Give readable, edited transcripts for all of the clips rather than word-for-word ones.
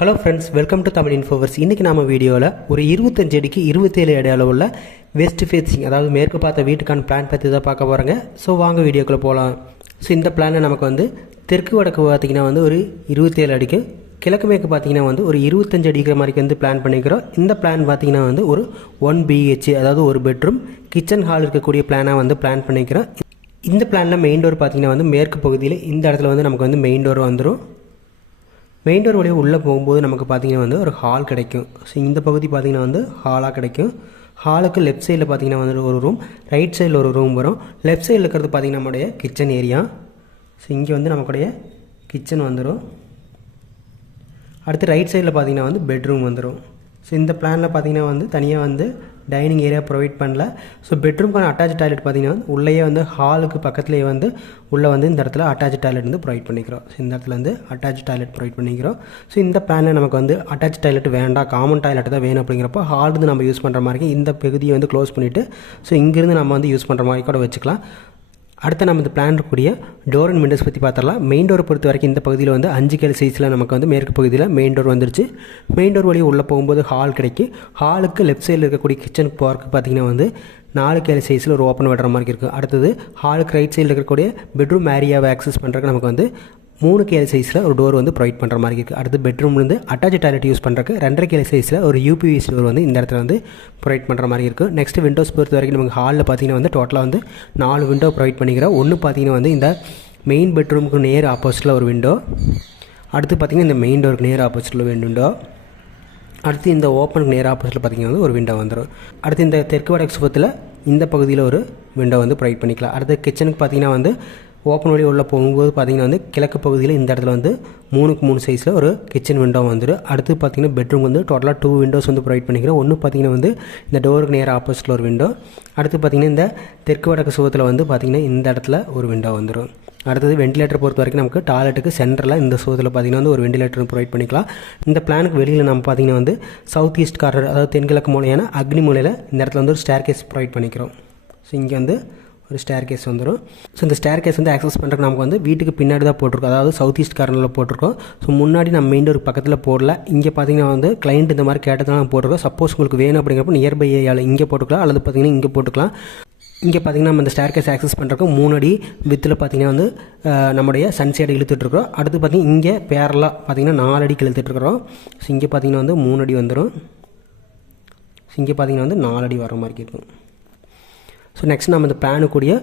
Hello friends, welcome to Tamil இன்ஃபோவர்ஸ். இன்றைக்கி நம்ம வீடியோவில் ஒரு 25 அடிக்கு 27 அடி அளவுள்ள வெஸ்ட் ஃபேஸிங், அதாவது மேற்கு பார்த்த வீட்டுக்கான பிளான் பற்றி தான் பார்க்க போகிறேங்க. ஸோ வாங்க வீடியோக்குள்ளே போகலாம். ஸோ இந்த பிளானில் நமக்கு வந்து தெற்கு வடக்கு பார்த்திங்கன்னா வந்து ஒரு 27 அடிக்கு, கிழக்கு மேற்கு பார்த்திங்கன்னா வந்து ஒரு 25 அடிக்கிற மாதிரி வந்து பிளான் பண்ணிக்கிறோம். இந்த பிளான் பார்த்திங்கன்னா வந்து ஒரு 1 BH, அதாவது ஒரு பெட்ரூம் கிச்சன் ஹால் இருக்கக்கூடிய பிளானாக வந்து பிளான் பண்ணிக்கிறோம். இந்த பிளானில் மெயின் டோர் பார்த்திங்கன்னா வந்து மேற்கு பகுதியில் இந்த இடத்துல வந்து நமக்கு வந்து மெயின் டோர் வந்துடும். மெயின் டோர் வழியாக உள்ளே போகும்போது நமக்கு பார்த்திங்கன்னா வந்து ஒரு ஹால் கிடைக்கும். ஸோ இந்த பகுதி பார்த்திங்கன்னா வந்து ஹாலாக கிடைக்கும். ஹாலுக்கு லெஃப்ட் சைடில் பார்த்திங்கன்னா வந்து ஒரு ரூம், ரைட் சைடில் ஒரு ரூம் வரும். லெஃப்ட் சைடில் இருக்கிறது பார்த்திங்கன்னா நம்மளுடைய கிச்சன் ஏரியா. ஸோ இங்கே வந்து நமக்குடைய கிச்சன் வந்துடும். அடுத்து ரைட் சைடில் பார்த்திங்கன்னா வந்து பெட்ரூம் வந்துடும். ஸோ இந்த பிளானில் பார்த்திங்கன்னா வந்து தனியாக வந்து டைனிங் ஏரியா ப்ரொவைட் பண்ணல. ஸோ பெட்ரூம்க்கான அட்டாச் டாய்லெட் பார்த்திங்கன்னா வந்து உள்ளேயே வந்து ஹாலுக்கு பக்கத்துலேயே வந்து உள்ளே வந்து இந்த இடத்துல அட்டாச் டாய்லெட் வந்து ப்ரொவைட் பண்ணிக்கிறோம். ஸோ இந்த இடத்துல வந்து அட்டாச் டாய்லெட் ப்ரொவைட் பண்ணிக்கிறோம். ஸோ இந்த பிளானில் நமக்கு வந்து அட்டாச் டாய்லெட் வேண்டாம், காமன் டாய்லெட் தான் வேணும் அப்படிங்கிறப்போ ஹால் வந்து நம்ம யூஸ் பண்ணுற மாதிரி இந்த பகுதியை வந்து க்ளோஸ் பண்ணிவிட்டு ஸோ இங்கேருந்து நம்ம வந்து யூஸ் பண்ணுற மாதிரி கூட வச்சுக்கலாம். அடுத்து நம்ம இந்த பிளான் இருக்கக்கூடிய டோர் அண்ட் விண்டோஸ் பற்றி பார்த்துடலாம். மெயின் டோரை பொறுத்த வரைக்கும் இந்த பகுதியில் வந்து 5 கேல் சைஸில் நமக்கு வந்து மேற்கு பகுதியில் மெயின் டோர் வந்துருச்சு. மெயின் டோர் வழியாக உள்ளே போகும்போது ஹால் கிடைக்கும். ஹாலுக்கு லெஃப்ட் சைடில் இருக்கக்கூடிய கிச்சனுக்கு போகிறதுக்கு பார்த்திங்கன்னா வந்து 4 கேல் சைஸில் ஒரு ஓப்பன் விடுற மாதிரி இருக்குது. அடுத்தது ஹாலுக்கு ரைட் சைடில் இருக்கக்கூடிய பெட்ரூம் ஏரியாவை ஆக்சஸ் பண்ணுறதுக்கு நமக்கு வந்து 3 கேல் சைஸில் ஒரு டோர் வந்து ப்ரொவைட் பண்ணுற மாதிரி இருக்குது. அடுத்து பெட்ரூம்லேருந்து அட்டாச் டாய்லெட் யூஸ் பண்ணுறதுக்கு 2.5 கேல் சைஸில் ஒரு UPVC டோர் வந்து இந்த இடத்துல வந்து ப்ரொவைட் பண்ணுற மாதிரி இருக்குது. நெக்ஸ்ட் விண்டோஸ் பொறுத்த வரைக்கும் நமக்கு ஹாலில் பார்த்திங்கன்னா வந்து டோட்டலாக வந்து 4 விண்டோ ப்ரொவைட் பண்ணிக்கிறோம். ஒன்று பார்த்திங்கன்னா வந்து இந்த மெயின் பெட்ரூமுக்கு நேர் ஆப்போசிட்டில் ஒரு விண்டோ, அடுத்து பார்த்திங்கன்னா இந்த மெயின் டோருக்கு நேர் ஆப்போசிட்டில் விண்டோ, அடுத்து இந்த ஓப்பனுக்கு நேர் ஆப்போசிட்டில் பார்த்திங்கன்னா வந்து ஒரு விண்டோ வந்துடும். அடுத்து இந்த தெற்கு வடக்கு சுபத்தில் இந்த பகுதியில் ஒரு விண்டோ வந்து ப்ரொவைட் பண்ணிக்கலாம். அடுத்து கிச்சனுக்கு பார்த்திங்கன்னா வந்து ஓப்பன் வழி உள்ளே போகும்போது பார்த்திங்கன்னா வந்து கிழக்கு பகுதியில் இந்த இடத்துல வந்து 3க்கு 3 சைஸில் ஒரு கிச்சன் விண்டோ வந்துடும். அடுத்து பார்த்திங்கன்னா பெட்ரூம் வந்து டோட்டலாக 2 விண்டோஸ் வந்து ப்ரொவைட் பண்ணிக்கிறோம். ஒன்று பார்த்திங்கன்னா வந்து இந்த டோருக்கு நேர் ஆப்போசிட்டில் ஒரு விண்டோ, அடுத்து பார்த்திங்கன்னா இந்த தெற்கு வடக்கு சுவத்தில் வந்து பார்த்திங்கன்னா இந்த இடத்துல ஒரு விண்டோ வந்துடும். அடுத்தது வெண்டிலேட்டர் பொறுத்த வரைக்கும் நமக்கு டாய்லெட்டுக்கு சென்டரில் இந்த சுவத்தில் பார்த்திங்கன்னா வந்து ஒரு வெண்டிலேட்டர் ப்ரொவைட் பண்ணிக்கலாம். இந்த பிளானுக்கு வெளியில் நம்ம பார்த்திங்கன்னா வந்து சவுத் ஈஸ்ட் கார்னர், அதாவது தென்கிழக்கு மூலையான அக்னி மூலையில் இந்த இடத்துல வந்து ஒரு ஸ்டேர் கேஸ் ப்ரொவைட் பண்ணிக்கிறோம். ஸோ இங்கே வந்து ஒரு ஸ்டேர் கேஸ் வந்துடும். ஸோ இந்த ஸ்டேர் கேஸ் வந்து ஆக்சஸ் பண்ணுறதுக்கு நமக்கு வந்து வீட்டுக்கு பின்னாடி தான் போட்டிருக்கோம், அதாவது சவுத் ஈஸ்ட் கார்னரில் போட்டிருக்கோம். ஸோ முன்னாடி நம்ம மெயின் டோருக்கு பக்கத்தில் போடல. இங்கே பார்த்திங்கன்னா வந்து கிளைண்ட் இந்த மாதிரி கேட்டதெல்லாம் நம்ம போட்டிருக்கோம். சப்போஸ் உங்களுக்கு வேணும் அப்படிங்கிறப்ப நியர்பை ஏரியாவில் இங்கே போட்டுக்கலாம், அல்லது பார்த்திங்கன்னா இங்கே போட்டுக்கலாம். இங்கே பார்த்திங்கன்னா நம்ம இந்த ஸ்டேர் கேஸ் ஆக்சஸ் பண்ணுறதுக்கு 3 அடி வித்தில் பார்த்திங்கன்னா வந்து நம்முடைய சன்சைடை இழுத்துட்ருக்குறோம். அடுத்து பார்த்திங்கன்னா இங்கே பேரலாக பார்த்திங்கன்னா 4 அடிக்கு இழுத்துட்ருக்குறோம். ஸோ இங்கே பார்த்திங்கன்னா வந்து 3 அடி வந்துடும். ஸோ இங்கே பார்த்திங்கன்னா வந்து 4 அடி வர மாதிரி இருக்கும். ஸோ நெக்ஸ்ட் நம்ம இந்த பிளானுக்குரிய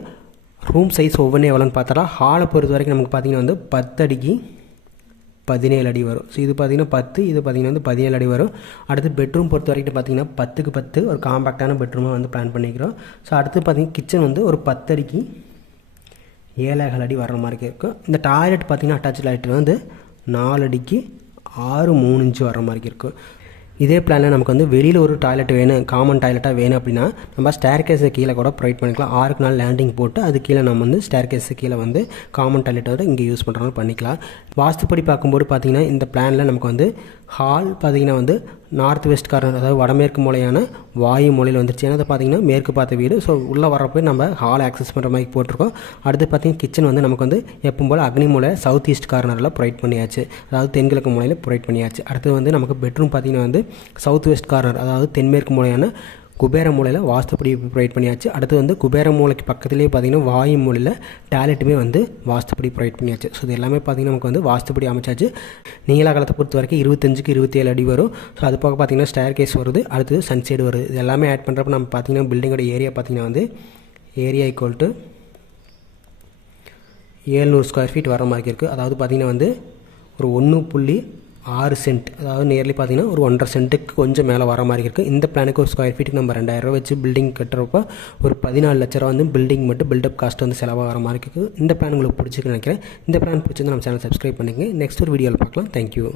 ரூம் சைஸ் ஒவ்வொன்றே எவ்வளோன்னு பார்த்தா, ஹாலை பொறுத்த வரைக்கும் நமக்கு பார்த்திங்கன்னா வந்து 10 அடிக்கு 17 அடி வரும். ஸோ இது பார்த்திங்கன்னா 10, இது பார்த்திங்கன்னா வந்து 17 அடி வரும். அடுத்து பெட்ரூம் பொறுத்த வரைக்கும் பார்த்திங்கன்னா 10க்கு 10 ஒரு காம்பேக்டான பெட்ரூமாக வந்து பிளான் பண்ணிக்கிறோம். ஸோ அடுத்து பார்த்திங்கன்னா கிச்சன் வந்து ஒரு 10 அடிக்கு 7.5 அடி வர்ற மாதிரி இருக்கும். இந்த டாய்லெட் பார்த்திங்கன்னா அட்டாச் டாய்லெட் வந்து 4 அடிக்கு 6.3 இன்ச்சு வர்ற மாதிரி இருக்கும். இதே பிளானில் நமக்கு வந்து வெளியில் ஒரு டாய்லெட் வேணும், காமன் டாய்லெட்டாக வேணும் அப்படின்னா நம்ம ஸ்டேர் கேஸை கீழே கூட ப்ரொவைட் பண்ணிக்கலாம். 6க்கு 4 லேண்டிங் போட்டு அது கீழே நம்ம வந்து ஸ்டேர் கேஸு கீழே வந்து காமன் டாய்லெட்டோட இங்கே யூஸ் பண்ணுறோம் பண்ணிக்கலாம். வாஸ்துப்படி பார்க்கும்போது பார்த்திங்கன்னா இந்த பிளானில் நமக்கு வந்து ஹால் பார்த்திங்கன்னா வந்து நார்த் வெஸ்ட் கார்னர், அதாவது வடமேற்கு மூலையான வாயு மூலையில் வந்துருச்சு. ஏன்னா அதை பார்த்திங்கன்னா மேற்கு பார்த்த வீடு. ஸோ உள்ளே வரப்போ நம்ம ஹால் ஆக்சஸ் பண்ணுற மாதிரி போட்டிருக்கோம். அடுத்து பார்த்திங்கன்னா கிச்சன் வந்து நமக்கு வந்து எப்பவும் போல் அக்னி மூலை சவுத் ஈஸ்ட் கார்னரில் ப்ரொவைட் பண்ணியாச்சு, அதாவது தென்கிழக்கு மூலையில் ப்ரொவைட் பண்ணியாச்சு. அடுத்து வந்து நமக்கு பெட்ரூம் பார்த்திங்கன்னா வந்து சவுத் வெஸ்ட் கார்னர், அதாவது தென்மேற்கு மூலையான குபேர மூலையில் வாஸ்துப்படி ப்ரொவைட் பண்ணியாச்சு. அடுத்து வந்து குபேர மூலைக்கு பக்கத்துலேயே பார்த்திங்கன்னா வாயு மூலையில் டாய்லெட்டுமே வந்து வாஸ்துப்படி ப்ரொவைட் பண்ணியாச்சு. ஸோ இது எல்லாமே பார்த்திங்கன்னா நமக்கு வந்து வாஸ்துப்படி அமைச்சாச்சு. நீல அகலத்தை பொறுத்த வரைக்கும் 25க்கு 27 அடி வரும். ஸோ அது போக பார்த்திங்கன்னா ஸ்டேர் கேஸ் வருது, அடுத்து சன்சைடு வருது. இது எல்லாமே ஆட் பண்ணுறப்ப நம்ம பார்த்திங்கன்னா பில்டிங்கோட ஏரியா பார்த்திங்கன்னா வந்து area equal to 700 square feet வர மாதிரி இருக்குது. அதாவது பார்த்திங்கன்னா வந்து ஒரு 1.6 சென்ட், அதாவது நியர்லி பார்த்திங்கன்னா ஒரு 1.5 சென்ட்டுக்கு கொஞ்சம் மேலே வர மாதிரி இருக்குது. இந்த பிளானுக்கு ஒரு ஸ்கொயர் ஃபீட்டுக்கு நம்ம 2000 ரூபா வச்சு பில்டிங் கட்டுறப்போ ஒரு 14 லட்ச ரூபா வந்து பில்டிங் மட்டும் பில்டப் காஸ்ட் வந்து செலவாகிற மாதிரி இருக்குது. இந்த பிளான் உங்களுக்கு பிடிச்சிருக்கு நினைக்கிறேன். இந்த பிளான் பிடிச்சிருந்து நம்ம சேனல் சப்ஸ்கிரைப் பண்ணிக்கங்க. நெக்ஸ்ட் ஒரு வீடியோவில் பார்க்கலாம். தேங்க்யூ.